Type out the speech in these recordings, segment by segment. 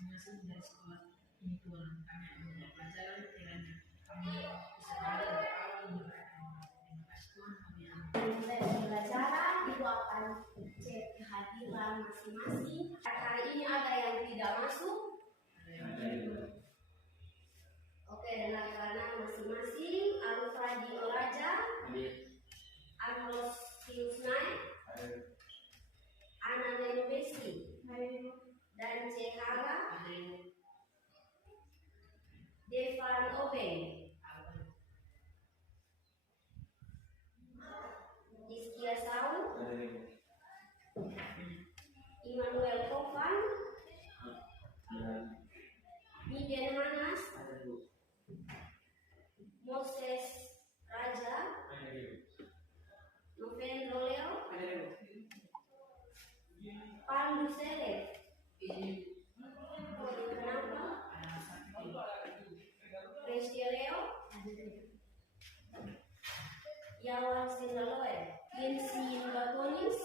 masing-masing dari sekolah ini Tuhan. Kami akan membuat pelajaran kiranya kami bisa berada di awal menyerahkan. Terima kasih Tuhan, kami amin. Dari pelajaran Ibu akan cek kehadiran masing-masing. Hari ini ada yang tidak masuk. Oke, dengarkan masing-masing. Alfradi Olaja, Arnold Siusnai, Ana Nenubesi, dan Cekala, Devan Oben, Iskia Sau, Immanuel Tovan, Miden Manas, Moses Raja, Novendro Leo, Pandu Selek, kenapa? Prestia Leo, Yawan Sindaloe, Linsi Batonis.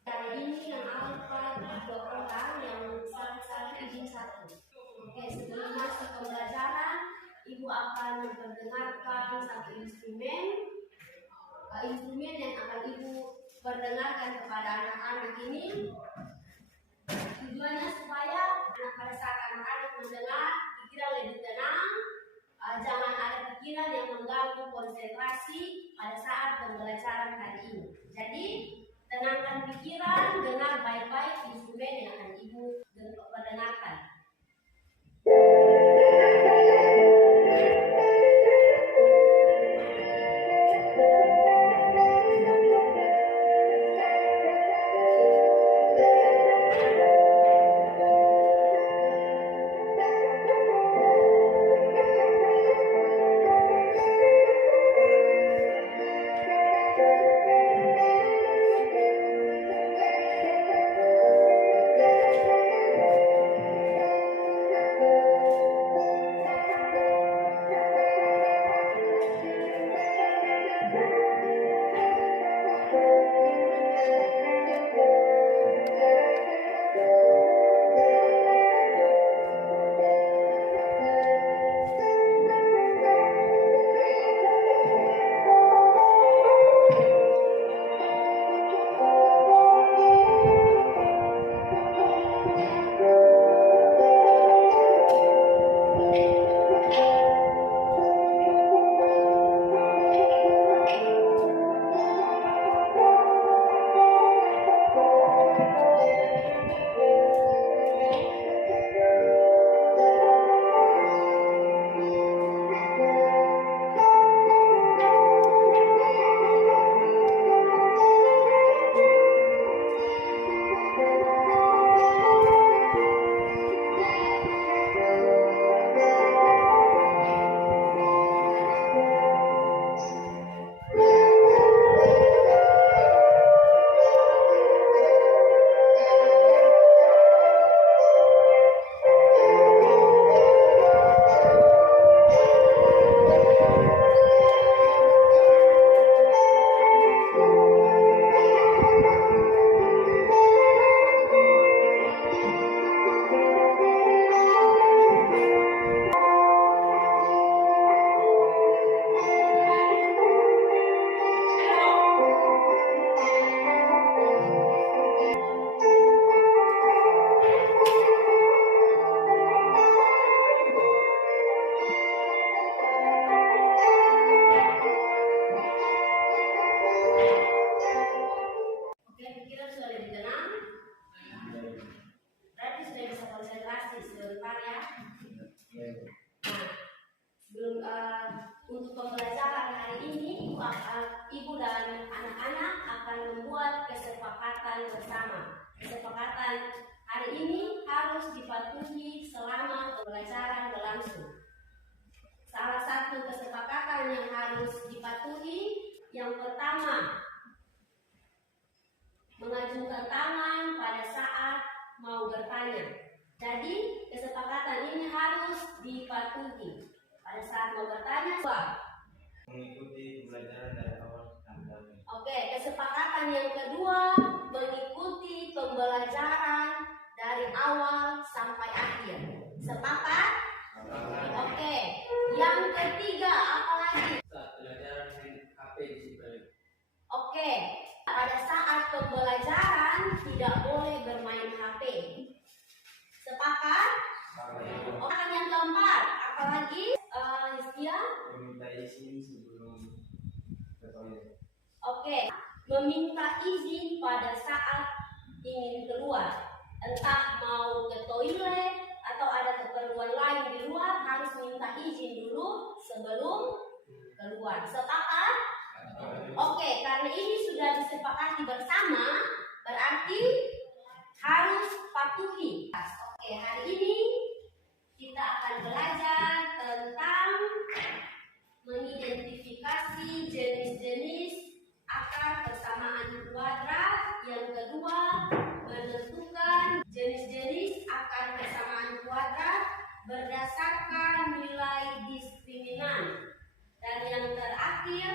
Kali ini yang alfa 2 orang, yang salah izin 1. Oke, sebelum masuk pembelajaran, Ibu akan mendengarkan satu instrumen yang akan Ibu perdengarkan kepada anak-anak ini. Tujuannya supaya pada saat anak-anak mendengar, pikiran lebih tenang, jangan ada pikiran yang mengganggu konsentrasi pada saat pembelajaran hari ini. Jadi, tenangkan pikiran, dengar baik-baik instrumen yang akan Ibu perdengarkan. Untuk pembelajaran hari ini, Ibu dan anak-anak akan membuat kesepakatan bersama. Kesepakatan hari ini harus dipatuhi selama pembelajaran berlangsung. Salah satu kesepakatan yang harus dipatuhi, yang pertama, mengajukan tangan pada saat mau bertanya. Jadi, kesepakatan ini harus dipatuhi. Pada saat mau bertanya, mengikuti pembelajaran dari awal sampai. Oke, kesepakatan yang kedua, mengikuti pembelajaran dari Sepakat? Apakah Oke. Yang ketiga, apa lagi? pelajaran main HP disiplin? Oke. Pada saat pembelajaran tidak boleh bermain HP. Sepakat? Orang yang keempat, apa lagi? Hizkia? Meminta izin sebelum ke toilet. Oke. Meminta izin pada saat ingin keluar. Entah mau ke toilet atau ada keperluan lain di luar, harus minta izin dulu sebelum keluar. Sepakat? Oke, karena ini sudah disepakati bersama, berarti harus patuhi. Oke, hari ini kita akan belajar tentang mengidentifikasi jenis-jenis akar persamaan kuadrat. Yang kedua, menentukan jenis-jenis akar persamaan kuadrat berdasarkan nilai diskriminan. Dan yang terakhir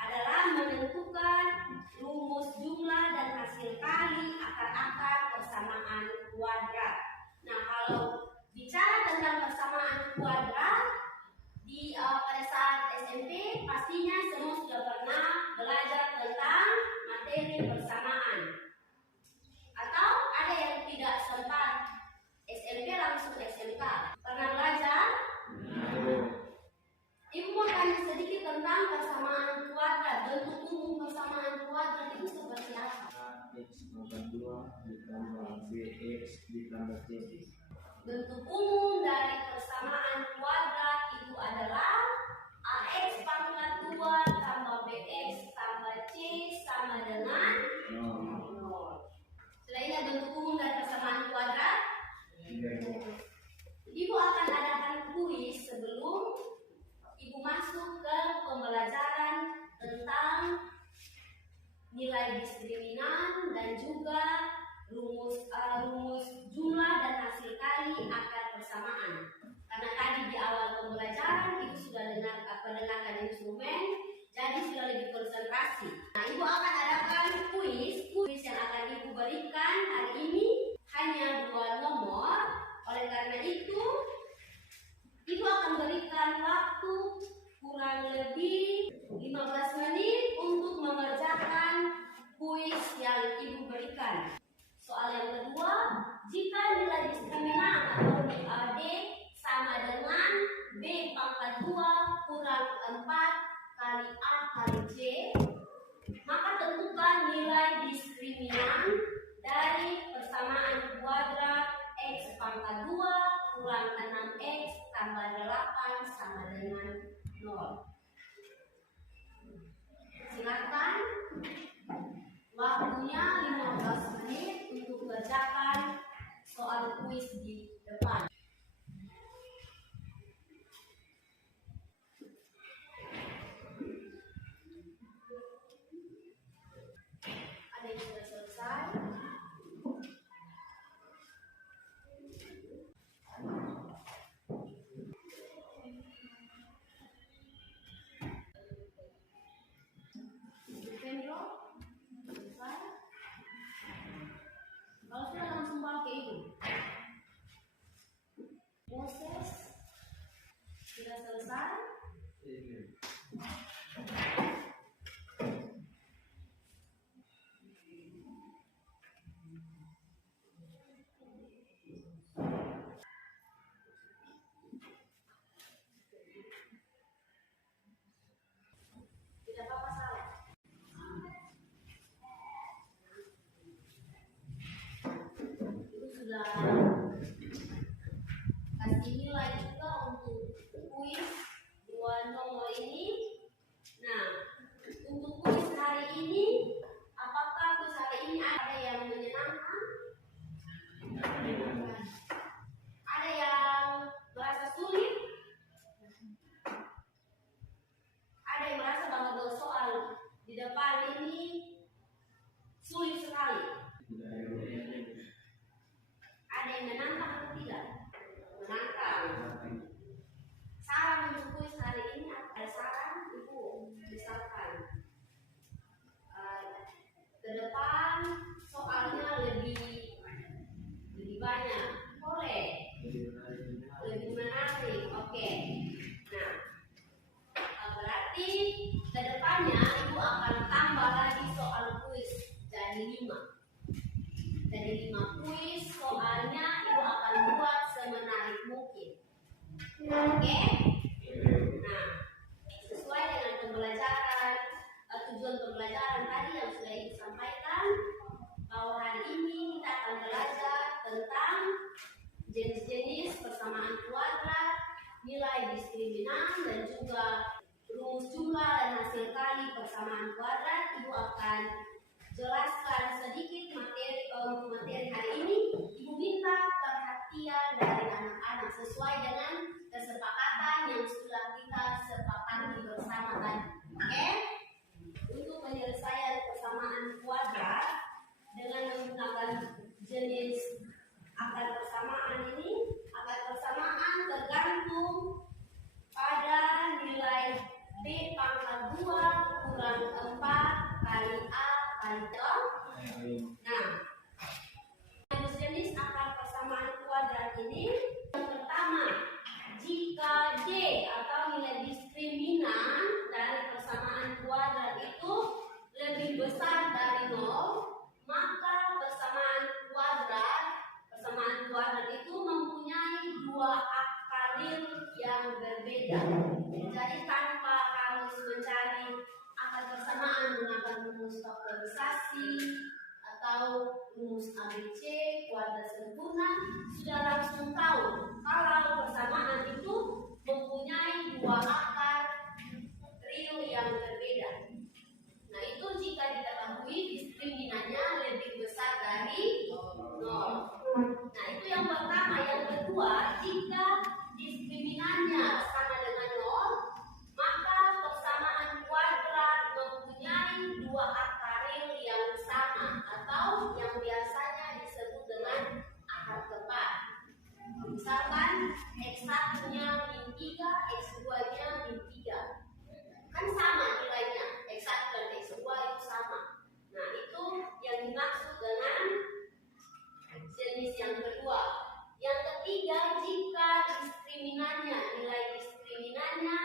adalah menentukan rumus jumlah dan hasil kali akar-akar persamaan kuadrat. Nah, kalau bicara tentang persamaan kuadrat pada saat SMP, pastinya semua sudah pernah belajar tentang materi persamaan. Atau ada yang tidak sempat SMP langsung SMK. Pernah belajar? Ibu mau tanya sedikit tentang persamaan kuadrat. Bentuk umum persamaan kuadrat itu seperti apa? X tambah 2 ditambah BX ditambah C. Bentuk umum dari persamaan kuadrat itu adalah AX pangkat 2 tambah BX tambah C sama dengan 0. Sudah ingat bentuk umum dari persamaan kuadrat? Ibu akan adakan kuis sebelum Ibu masuk ke pembelajaran tentang nilai diskriminan dan juga rumus jumlah dan hasil kali akar persamaan. Karena tadi di awal pembelajaran Ibu sudah mendengarkan instrumen, jadi sudah lebih konsentrasi. Nah, Ibu akan adakan kuis yang akan Ibu berikan hari ini hanya 2 nomor. Oleh karena itu, Ibu akan berikan waktu kurang lebih 15 menit untuk mengerjakan kuis yang Ibu berikan. Soal yang kedua, jika nilai diskriminan atau D sama dengan B pangkat 2 kurang 4 kali A kali C, maka tentukan nilai diskriminan dari persamaan kuadrat X pangkat 2 kurang 6X tambah 8 sama dengan 0. Silakan, waktunya 15 menit untuk mengerjakan soal kuis di depan. Ada yang sudah selesai? Kalau sudah langsung bawa ke Ibu. Moses sudah selesai? Tidak apa-apa salah. Itu sudah kasih nilai juga untuk kuis 2 nomor ini. Nah, untuk kuis hari ini, apakah kuis hari ini ada yang menyenangkan? Ada yang merasa sulit? Ada yang merasa bahwa soal di depan ini sulit sekali? Ada yang menantang atau tidak? Menantang. Saran untuk kuis hari ini ada saran Ibu, misalkan ke depan soalnya lebih banyak, boleh. Oke? Nah, sesuai dengan pembelajaran, tujuan pembelajaran tadi yang sudah Ibu sampaikan, bahwa hari ini kita akan belajar tentang jenis-jenis persamaan kuadrat, nilai diskriminan, dan juga rumus jumlah dan hasil kali persamaan kuadrat. Ibu akan jelaskan sedikit materi hari ini. Ibu minta perhatian dari anak-anak sesuai dengan kesepakatan yang sudah kita sepakati bersama tadi. Oke? Untuk penyelesaian persamaan kuadrat dengan menggunakan jenis akar persamaan ini, akar persamaan tergantung pada nilai B pangkat 2 kurang 4 kali A kali T. Nah, jenis akar persamaan kuadrat ini, yang pertama, jika D atau nilai diskriminan dari persamaan kuadrat itu lebih besar dari 0, maka persamaan kuadrat itu mempunyai dua akar real yang berbeda. Jadi tanpa harus mencari akar persamaan menggunakan rumus faktorisasi atau rumus ABC kuadrat sempurna, sudah langsung tahu kalau persamaan itu mempunyai dua akar real yang berbeda. Nah, itu jika diketahui diskriminannya lebih besar dari 0. Nah, itu yang pertama. Yang kedua, jika diskriminannya sama dengan 0, maka persamaan kuadrat mempunyai dua akar real yang sama atau yang biasanya disebut dengan akar tepat. Misalkan X1-nya min 3, X2-nya min 3. Kan sama nilainya, X1 dan X2 itu sama. Nah, itu yang dimaksud dengan jenis yang kedua. Yang ketiga, jika nilai diskriminannya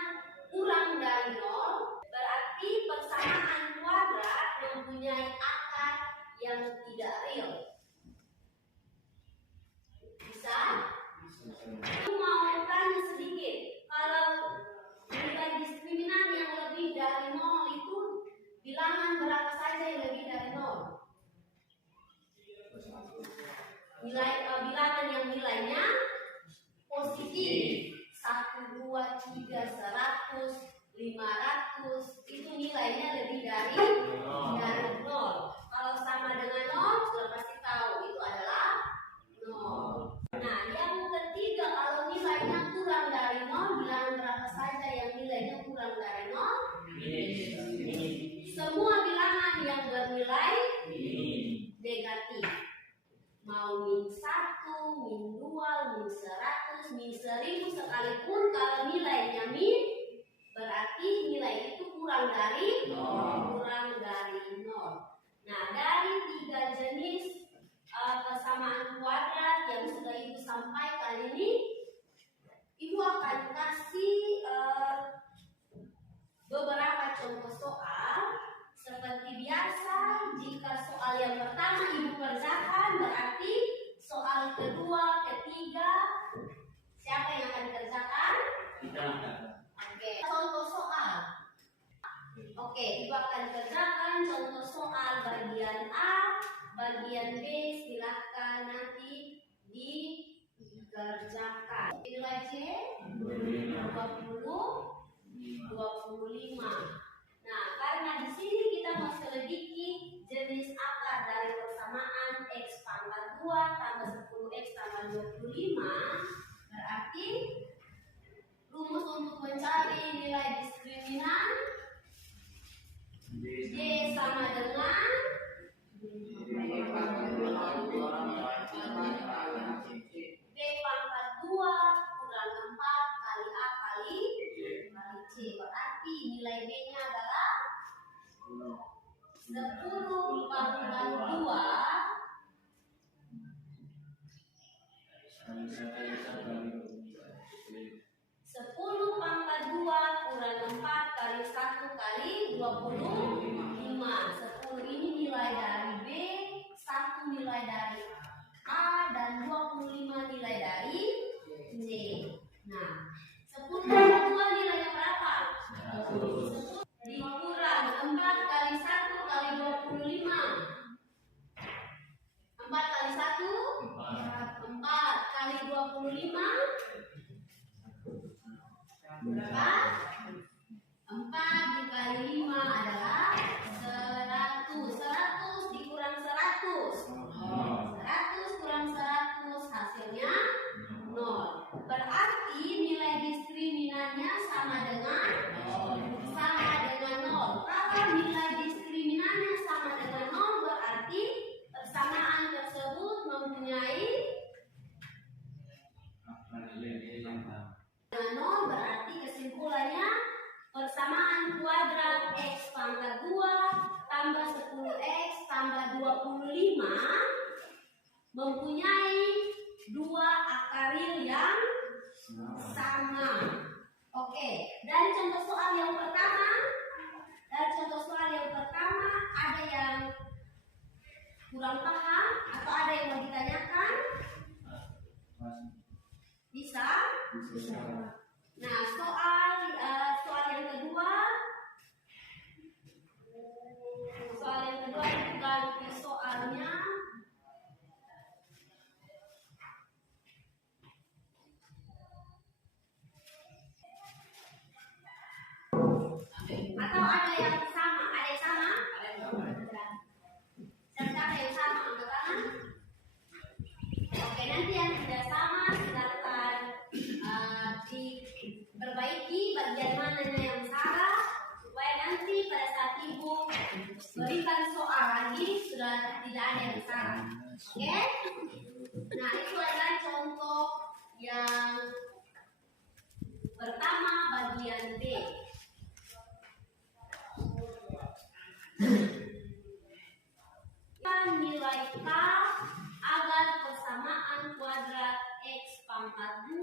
kurang dari 0, berarti persamaan kuadrat mempunyai akar yang tidak real. Bisa? Aku mau tanya sedikit. Kalau nilai diskriminan yang lebih dari 0 itu bilangan berapa saja yang lebih dari 0? Bilangan yang nilainya positif, 1, 2, 3, 100, 500, itu nilainya lebih dari 0. Kalau sama dengan 0, sudah pasti tahu itu adalah 0. Nah, yang ketiga, kalau nilainya kurang dari 0, bilangan berapa saja yang nilainya kurang dari 0? Semua bilangan yang bernilai negatif. Mau min 1, min 2, min 100, min 1000 sekalipun, kalau nilainya min, berarti nilai itu kurang dari 0. Nah, dari tiga jenis persamaan kuadrat yang sudah Ibu sampaikan ini, Ibu akan kasih beberapa contoh soal. Seperti biasa, jika soal yang pertama Ibu kerjakan, berarti soal kedua, ketiga, siapa yang akan dikerjakan? Oke, contoh soal. Oke, Ibu akan kerjakan contoh soal bagian A, bagian B, silakan nanti dikerjakan. Nilai C 20, 25. Nah, karena di sini kita mau selidiki jenis akar dari persamaan X pangkat 2 tambah 10X tambah 25, berarti rumus untuk mencari nilai diskriminan D sama dengan B pangkat 2 kurang 4 kali A kali C. Berarti nilai B-nya adalah 10 pangkat 2 10 pangkat 2 kurang 4 kali 1 kali 25. 10 ini nilai dari B, 1 nilai dari A, dan 25 nilai dari C. Nah, 10 25 berapa? 4 dikali 5 adalah 100. 100 dikurang 100. 100 kurang 100 hasilnya 0. Berarti nilai diskriminannya sama dengan 0. Kalau nilai diskriminannya sama dengan 0 berarti persamaan tersebut mempunyai dengan 0, berarti kesimpulannya persamaan kuadrat X pangkat 2 tambah 10X tambah 25 mempunyai 2 akar real yang sama. Oke, dari contoh soal yang pertama, ada yang kurang paham atau ada yang mau ditanyakan? Bisa? Nah, soal yang kedua itu ganti soalnya. Atau ada yang sama? Serta ada yang sama, angkat tangan. Oke, nanti yang tidak sama silakan diperbaiki bagian mananya yang salah supaya nanti pada saat ibu berikan soal lagi sudah tidak ada yang salah. Oke? Nah, itu adalah contoh yang pertama bagian B. Nilai K agar persamaan kuadrat X pangkat 2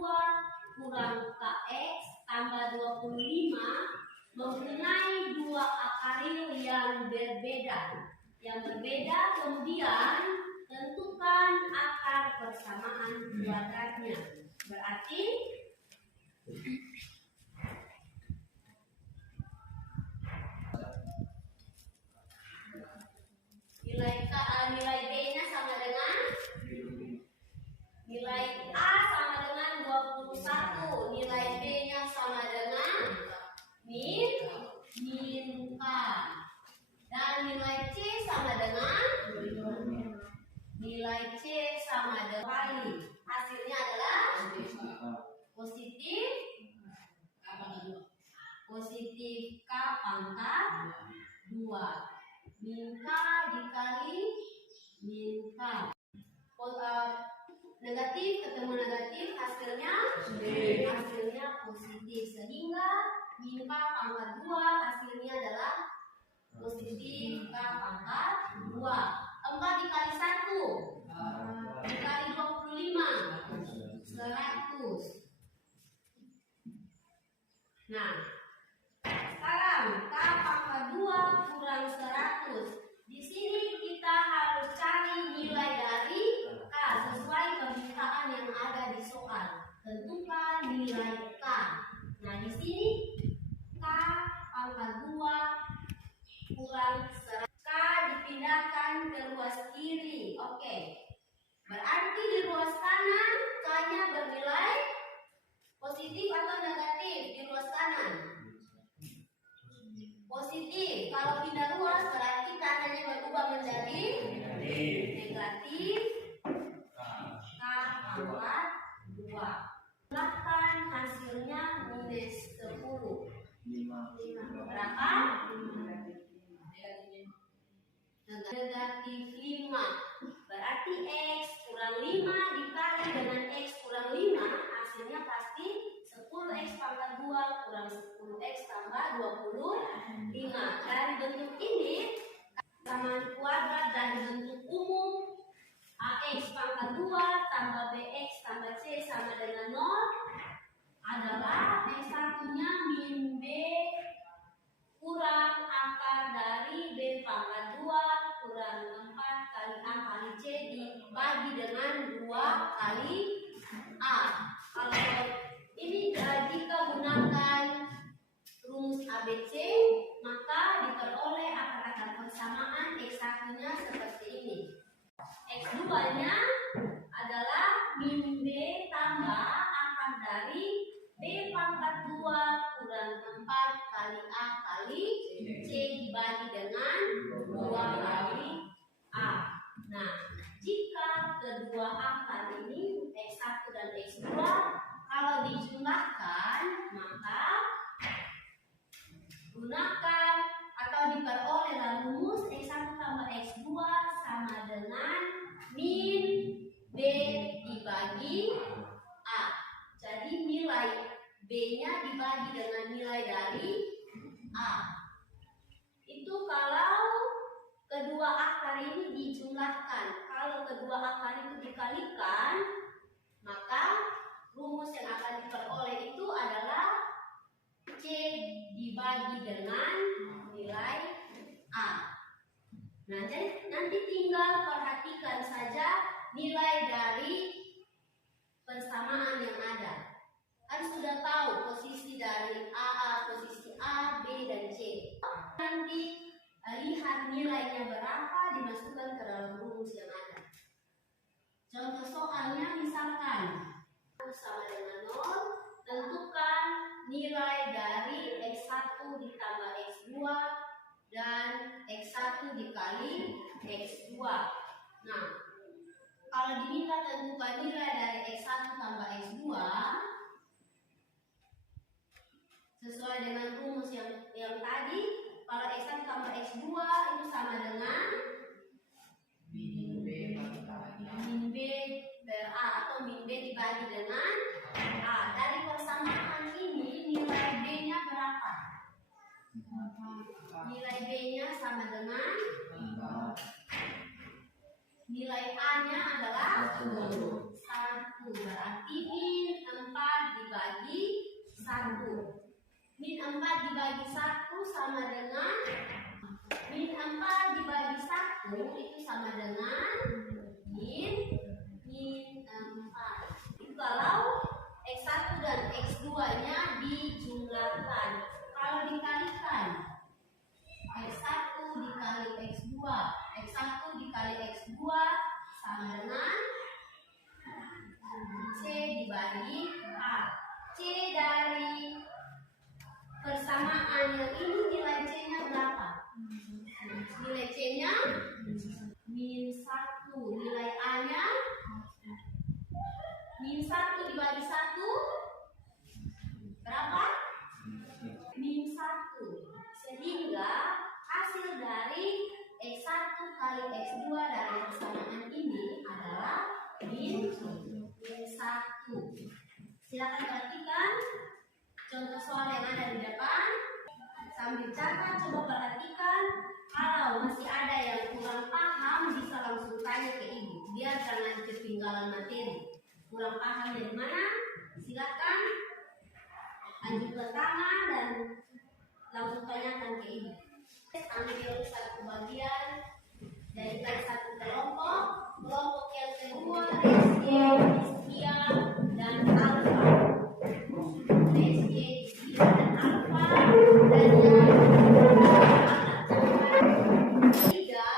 kurang KX tambah 25 mempunyai 2 akar real yang berbeda. Kemudian tentukan akar persamaan kuadratnya. Berarti nilai B-nya sama dengan nilai A sama dengan 21, nilai B-nya sama dengan min K, dan nilai C sama dengan kali. Hasilnya adalah positif K pangkat 2. Min K dikali min K. Negatif ketemu negatif hasilnya positif, sehingga min K pangkat 2 hasilnya adalah positif K pangkat 2. 4 dikali 1 dikali 25 100. Nah, sekarang K pangkat 2 kurang 100. Di sini kita harus cari nilai dari K sesuai permintaan yang ada di soal. Tentukan nilai K. Nah, di sini K pangkat 2 kurang 100. K dipindahkan ke ruas kiri. Oke. Berarti di ruas kanan K-nya bernilai positif atau negatif di ruas kanan? Positif. Kalau pindah ruas berarti kanannya berubah menjadi negatif K pangkat 2. Belakang hasilnya minus 10. Berapa? Negatif 5. Berarti X kurang 5 dikali dengan X kurang 5 hasilnya pasti 10X pangkat 2 kurang 10X tambah 25. Dari bentuk ini persamaan kuadrat dari bentuk umum AX pangkat 2 tambah BX tambah C sama dengan 0 adalah X1-nya min B kurang akar dari B pangkat 2 kurang 4 kali A kali C dibagi dengan 2 kali A. Kalau ini jika gunakan rumus ABC, maka diperoleh akar-akar kali C dibagi dengan 2 kali A. Nah, jika kedua akar ini X1 dan X2 kalau dijumlahkan, maka gunakan atau diperolelah rumus X1 tambah X2 sama dengan min B dibagi A. Jadi nilai B-nya dibagi dengan nilai dari A. Itu kalau kedua akar ini dijumlahkan. Kalau kedua akar itu dikalikan, maka rumus yang akan diperoleh itu adalah C dibagi dengan nilai A. Nah, jadi nanti tinggal perhatikan saja nilai dari persamaan yang ada. Kan sudah tahu posisi dari AA, posisi A, B, dan C. Nanti lihat nilainya berapa, dimasukkan ke dalam rumus yang ada. Contoh soalnya misalkan sama dengan 0, tentukan nilai dari X1 ditambah X2 dan X1 dikali X2. Nah, kalau diminta tentukan nilai dari X1 tambah X2 sesuai dengan rumus yang tadi, kalau X1 tambah X2 itu sama dengan min B per A atau min B dibagi dengan A. Dari persamaan ini nilai B-nya berapa? Nilai B-nya sama dengan nilai A-nya adalah 1. Berarti min 4 dibagi 1. Min 4 dibagi 1 sama dengan min 4 dibagi 1 itu sama dengan min 4. Itu kalau X1 dan X2 nya dijumlahkan. Kalau dikalikan X1 dikali X2, X1 dikali X2 sama dengan C dibagi A. C dari persamaan yang ini nilai C-nya berapa? Nilai C-nya min 1. Nilai A-nya min 1 dibagi 1 berapa? Min 1. Sehingga hasil dari X1 kali X2 dari persamaan ini adalah min 1. Silakan perhatikan contoh soal yang ada di depan. Sambil catat, coba perhatikan. Kalau masih ada yang kurang paham, bisa langsung tanya ke ibu, biar jangan ketinggalan materi. Kurang paham dari mana? Silakan lanjutkan tangan dan langsung tanyakan ke ibu. Ambil satu bagian, jadikan satu kelompok. Kelompok yang kedua SG, Iskia, dan Alfa. SG, Iskia, dan Alfa. Dan yang ketiga,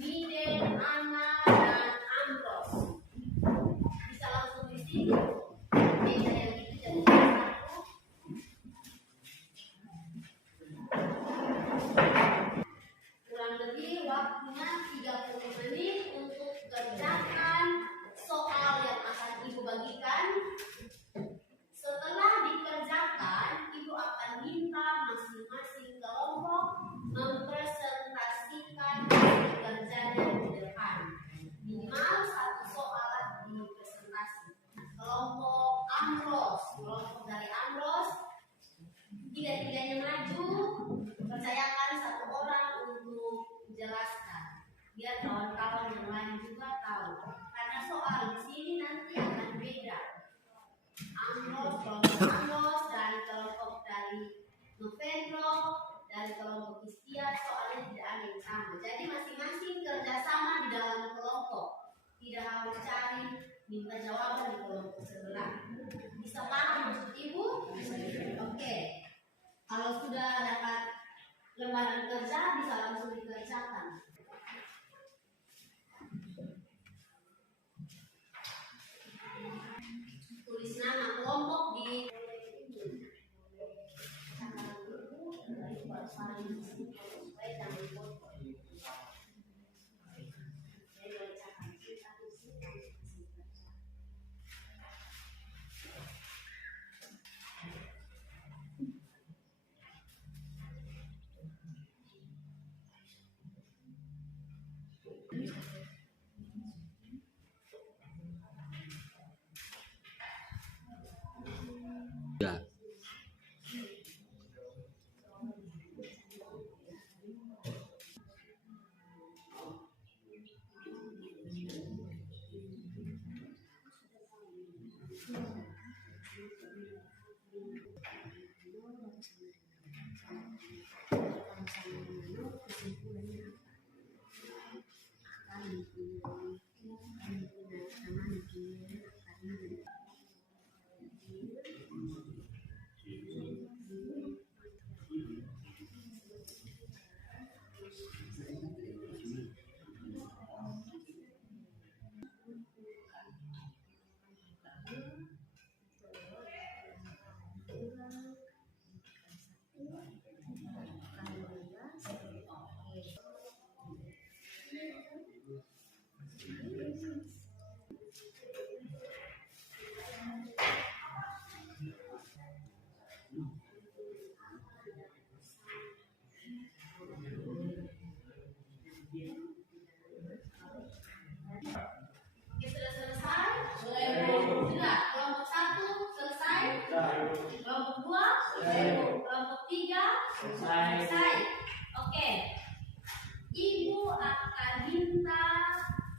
Miden, Ana, dan Ambros. Bisa langsung di sini. Beda yang itu jadi satu. Kurang lebih waktunya 30 menit untuk kerjakan soal yang akan ibu bagikan. Setelah dikerjakan, ibu akan minta masing-masing kelompok mempresentasikan hasil kerjanya di depan. Minimal satu soal dipresentasi. Kelompok Ambros, kelompok dari Ambros, tiga-tiganya maju, percayakan satu orang untuk menjelaskan, biar kawan-kawan yang lain juga tahu. Karena soal di sini nanti akan beda. Ambros, kelompok Ambros dan kelompok dari Novendro dan kelompok Istia soalnya tidak ada yang sama. Jadi masing-masing kerjasama di dalam kelompok. Tidak harus cari minta jawaban di kelompok sebelah. Bisa paham maksud ibu? Oke. Kalau sudah dapat lembaran kerja bisa langsung dikerjakan. Tulis nama kelompok di Ya. Oke, sudah selesai? Sudah. Kelompok 1 selesai? Kelompok 2? Kelompok 3? Selesai. Oke. Ibu akan minta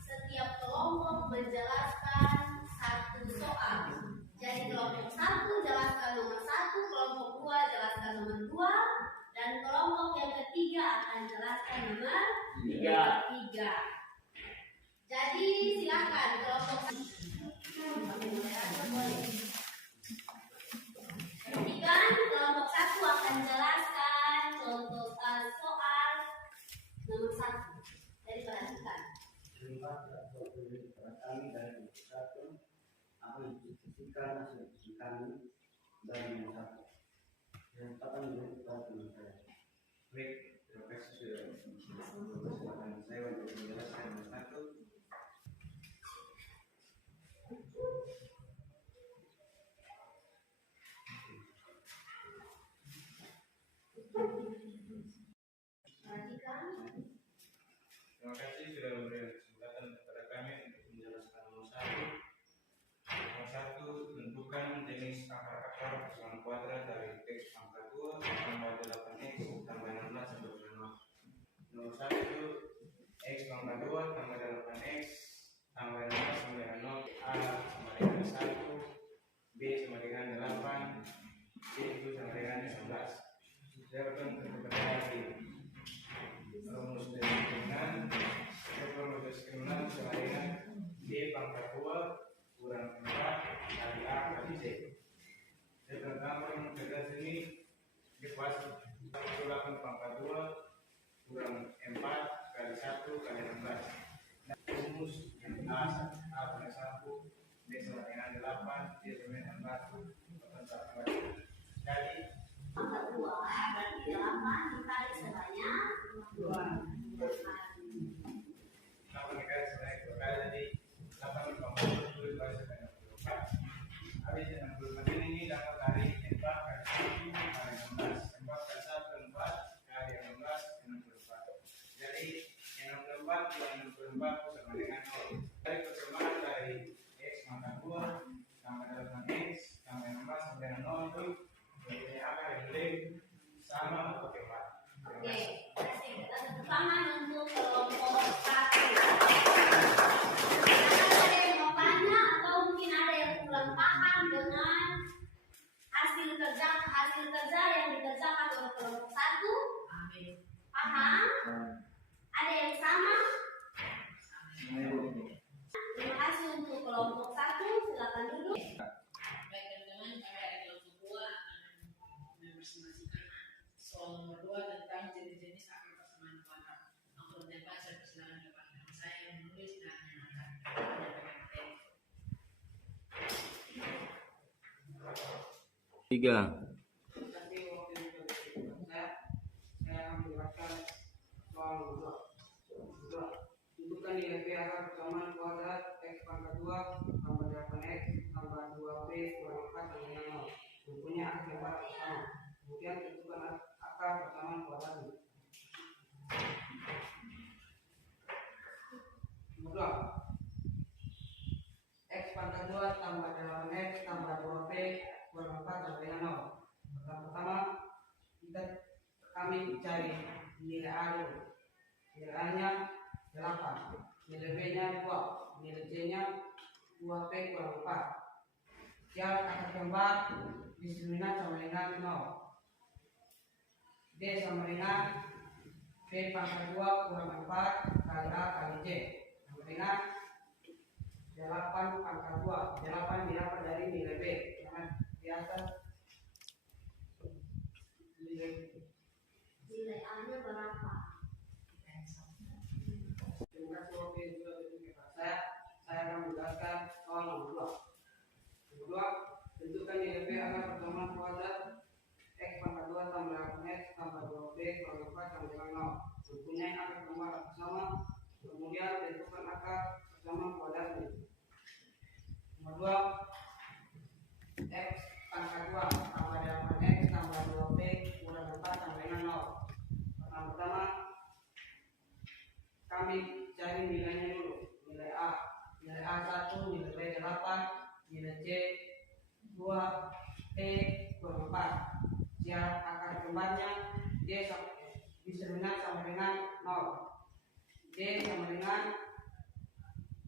setiap kelompok menjelaskan satu soal. Jadi kelompok 1 jelaskan nomor 1, kelompok 2 jelaskan nomor 2, dan kelompok yang ketiga akan jelaskan nomor 3. Jadi silakan kelompok perhatikan, kelompok 1 akan jelaskan contoh soal nomor 1. Jadi perhatikan. Kami dari satu akan diskusikan hasil kami dari yang satu. Yang akan menjadi saya. Baik, terima kasih sudah silakan saya untuk menjelaskan yang satu. Perhatikan. Terima kasih sudah memberikan kesempatan kepada kami untuk menjelaskan nomor 1. Nomor 1, tentukan jenis akar-akar persamaan kuadrat dari X pangkat 2 tambah 8X tambah 16 sampai dengan 0. Nomor 1, X pangkat 2 tambah 8X tambah 16 sampai dengan 0. A sama dengan 1, B sama dengan 8, C itu sama dengan 19. Saya akan tentukan lagi rumus determinan. Rumus determinan sama dengan D pangkat 2 kurang 4 kali A kali C. Saya tergambar mempertegas ini dikuasai 8 pangkat 2 kurang 4 kali 1 kali 16. Nah, rumus yang A pada 1, B sama dengan 8, C sama dengan 16 kali Pangkat 2 berarti 8 dikali sebanyak 2. 8 dikali sebanyak 2 kali, jadi 8 pangkat 2 dikali sebanyak 24. Habis 64 ini dapat dari 4 kali 1 kali 16. 4 kali 1 4 kali 16 64. Jadi 64 plus 64 sama dengan 0. Dari persamaan dari X pangkat 2 tambah 8X tambah 16 sampai dengan 0 itu mempunyai akar yang lebih sama atau keempat. Oke, kasih tepuk tangan untuk kelompok 1. Ada yang mau tanya atau mungkin ada yang kurang paham dengan hasil kerja yang dikerjakan oleh kelompok 1? Amin. Paham? Ada yang sama? Terima kasih untuk kelompok 1. Silakan duduk. Baik teman-teman, kami dari kelompok 2 akan mempresentasikan soal nomor 2 tentang jenis-jenis akar persamaan kuadrat. Untuk tempat saya persilakan kepada teman saya yang menulis dan yang akan menyampaikan materi. 3. Tapi waktu itu saya akan menjelaskan soal nomor 2. Tentukan nilai P akar persamaan kuadrat X pangkat 2 tambah 8X tambah 2P kurang 4 sama dengan 0. Mempunyai akar yang sama. Kemudian tentukan akar persamaan kuadratnya. Nomor 2. X pangkat 2 tambah 8X tambah 2P kurang 4 sama dengan 0. Pertama kami cari nilai A dulu. Nilai A nya 8, nilai B nya 2, nilai C nya 2P kurang 4. Sial akar keempat diskriminat sama dengan 0. D sama dengan B pangkat 2 kurang 4 kali A kali C sama dengan 8 pangkat 2. 8 didapat dari nilai B, karena di atas Nilai A nya berapa? Terima kasih waktu yang sudah diberikan saya. Saya akan menjelaskan soal nomor 2. Nomor 2, tentukan nilai B agar pertemuan kuadrat X pangkat 2 tambah 8X tambah 2B kurang 4 sama dengan 0. Mempunyai akar keempat atas sama. Kemudian tentukan akar pertemuan kuadratnya. Nomor 2, X pangkat 2 tambah 8X tambah 2B kurang 4 sama dengan 0. Pertama, kami cari nilainya dulu. Nilai A 1, nilai B 8, nilai C 2, P kurang 4. Sial akar keempatnya D diskriminat sama dengan 0. D sama dengan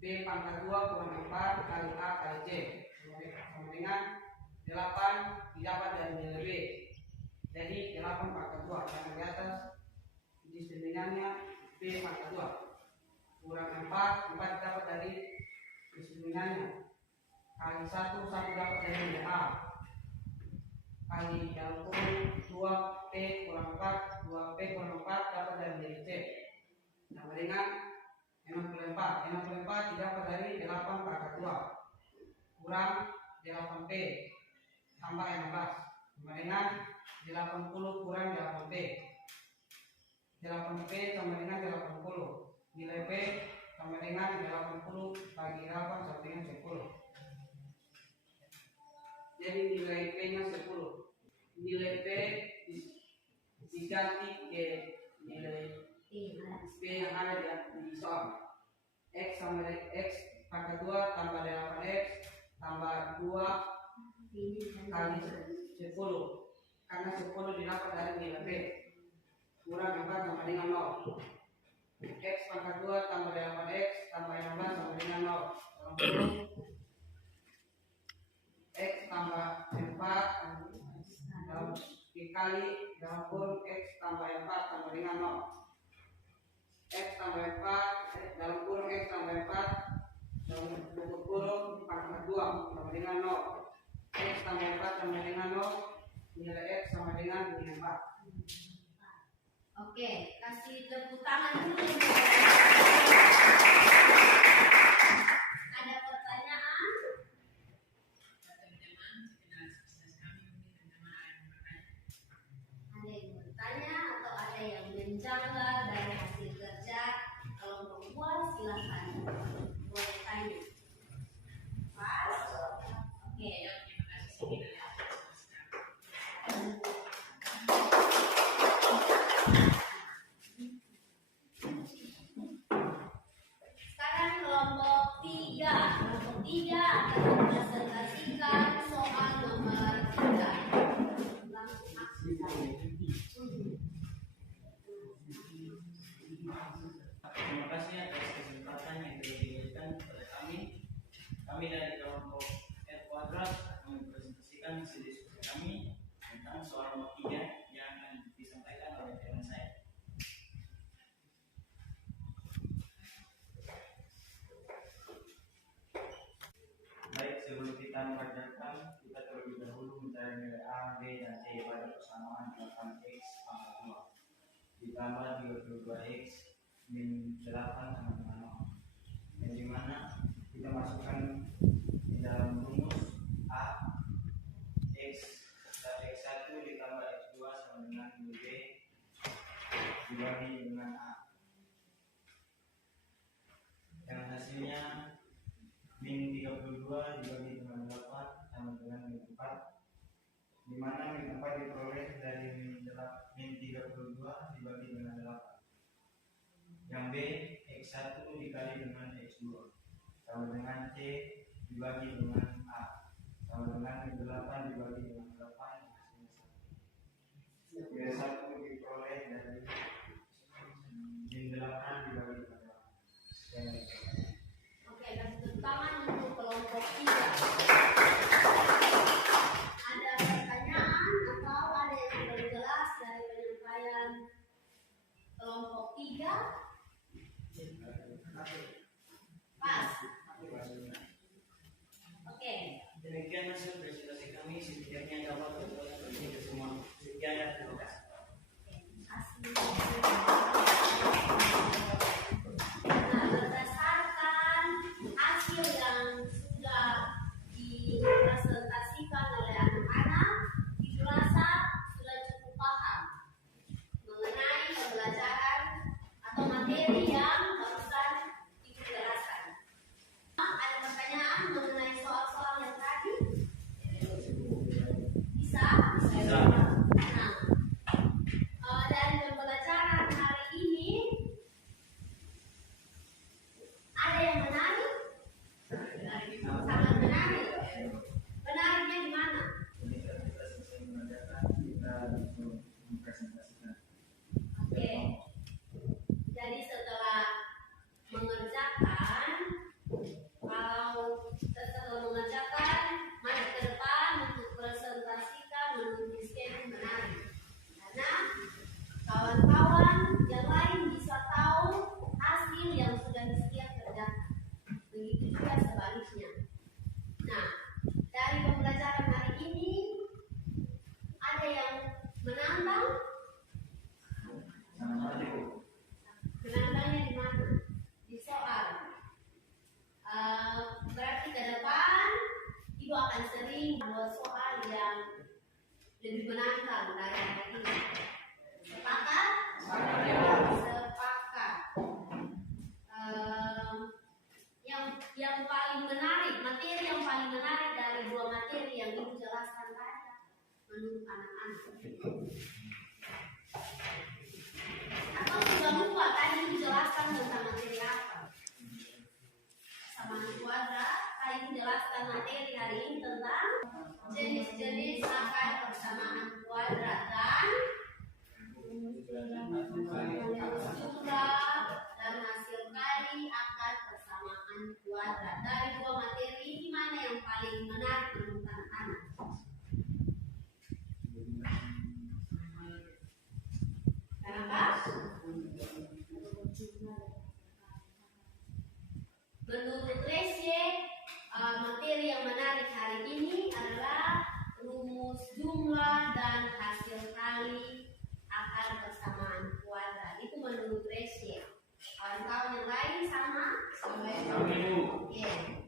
B pangkat 2 kurang 4 kali A kali C sama dengan 8 didapat dari nilai B. Jadi 8 pangkat 2 yang di atas diskriminannya B pangkat 2 kurang 4 dapat dari diskriminannya kali 1 dapat dari nilai A kali dalam kurung 2P kurang 4 2P kurang 4 dapat dari nilai C sama dengan 64 didapat dari 8 pangkat 2 kurang 8P tambah 16 sama dengan 80 kurang 8P. 8P sama dengan 80. Nilai P sama dengan 80 bagi 8 sama dengan 10. Jadi nilai P nya 10. Nilai P diganti ke nilai P yang ada di soal. X sama dengan X pangkat 2 tambah 8X tambah 2 kali 10. Karena 10 didapat dari nilai P kurang 4 sama dengan 0. X pangkat 2 tambah 8X tambah 16 sama dengan 0. X tambah 4 dikali dalam kurung X tambah 4 sama dengan 0. X tambah 4 dalam kurung X tambah 4 dalam tutup kurung pangkat 2 sama dengan 0. X tambah 4 sama dengan 0. Nilai X sama dengan 4. Oke, kasih tepuk tangan dulu. Ada pertanyaan? Ada yang bertanya atau ada yang menjanggal dari hasil kerja kelompok buah, silakan boleh tanya. Pas? Oke. Sekarang kelompok 3 akan mempresentasikan soal nomor 3. Langsung aktif saja. Terima kasih atas kesempatan yang diberikan kepada kami. Kami dari kelompok R kuadrat akan mempresentasikan hasil diskusi kami tentang soal nomor 3 yang akan disampaikan oleh teman saya. Baik, sebelum kita mengerjakan, kita terlebih dahulu mencari nilai A, B, dan C pada persamaan 8X pangkat 2 ditambah 32X min 8 sama dengan 0, yang dimana kita masukkan di dalam rumus A X1 ditambah X2 sama dengan B dibagi dengan A, yang hasilnya min 32 dibagi dengan 8 sama dengan min 4, di mana min 4 diperoleh dari min 32 dibagi dengan 8. Yang B, X1 dikali dengan X2 sama dengan C dibagi dengan A sama dengan min 8 dibagi Demikian hasil presentasi kami. Setidaknya dapat berguna bagi kita semua. Sekian dan terima kasih. Nah, berdasarkan hasil yang sudah dipresentasikan oleh anak-anak, Ibu rasa sudah cukup paham mengenai pembelajaran atau materi yang barusan Ibu jelaskan. Ada pertanyaan mengenai soal-soal yang tadi? Bisa? Nah, dari pembelajaran hari ini ada yang menarik? Sangat menarik. Menariknya di mana? Oke. Jadi setelah mengerjakan, mari ke depan untuk presentasikan menulis yang menarik. Karena kawan-kawan yang lain bisa tahu hasil yang sudah siap kerjakan. Begitu juga sebaliknya. Nah, dari pembelajaran hari ini ada yang menantang? Menantangnya di mana? Di soal. Berarti ke depan Ibu akan sering membuat soal yang lebih menantang dari hari ini. Sepakat? Sepakat. Yang paling menarik, materi yang paling menarik dari dua materi yang Ibu jelaskan tadi menurut anak-anak. Atau sudah lupa tadi Ibu jelaskan tentang materi apa? Persamaan kuadrat. Tadi Ibu jelaskan materi hari ini tentang jenis-jenis akar persamaan kuadrat dan jumlah dan hasil kali akar persamaan kuadrat. Dari dua materi ini mana yang paling menarik menurut anak-anak? Kenapa? Menurut Resye, materi yang menarik hari ini adalah rumus jumlah dan hasil kali akar persamaan kuadrat. Itu menurut Resye. Kawan-kawan yang lain sama? Oke.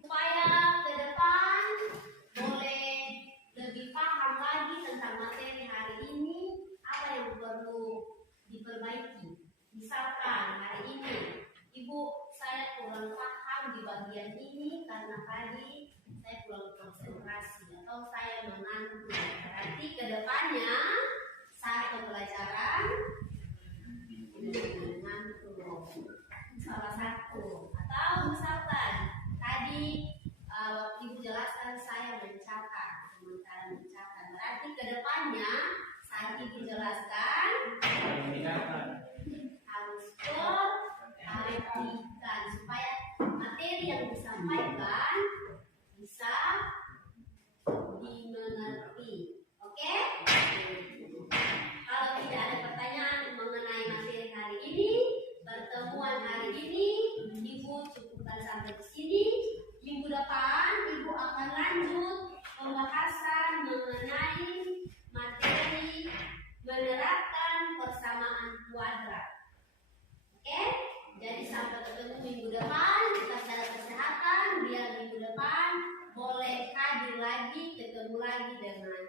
Supaya ke depan boleh lebih paham lagi tentang materi hari ini, apa yang perlu diperbaiki. Misalkan hari ini Ibu, saya kurang paham di bagian ini karena tadi saya kurang konsentrasi atau saya mengantuk. Berarti ke depannya saat pembelajaran mengantuk. Salah satu. Atau misalkan tadi Ibu jelaskan saya mencatat, sementara mencatat. Berarti ke depannya saat Ibu jelaskan harus perhatikan supaya materi yang disampaikan bisa dimengerti. Oke? Kalau tidak ada pertanyaan mengenai materi hari ini, pertemuan hari ini Ibu cukupkan sampai di sini. Minggu depan Ibu akan lanjut pembahasan mengenai materi menerapkan persamaan kuadrat. Oke? Jadi sampai ketemu minggu depan. Kita jaga kesehatan biar minggu depan boleh hadir lagi, ketemu lagi dengan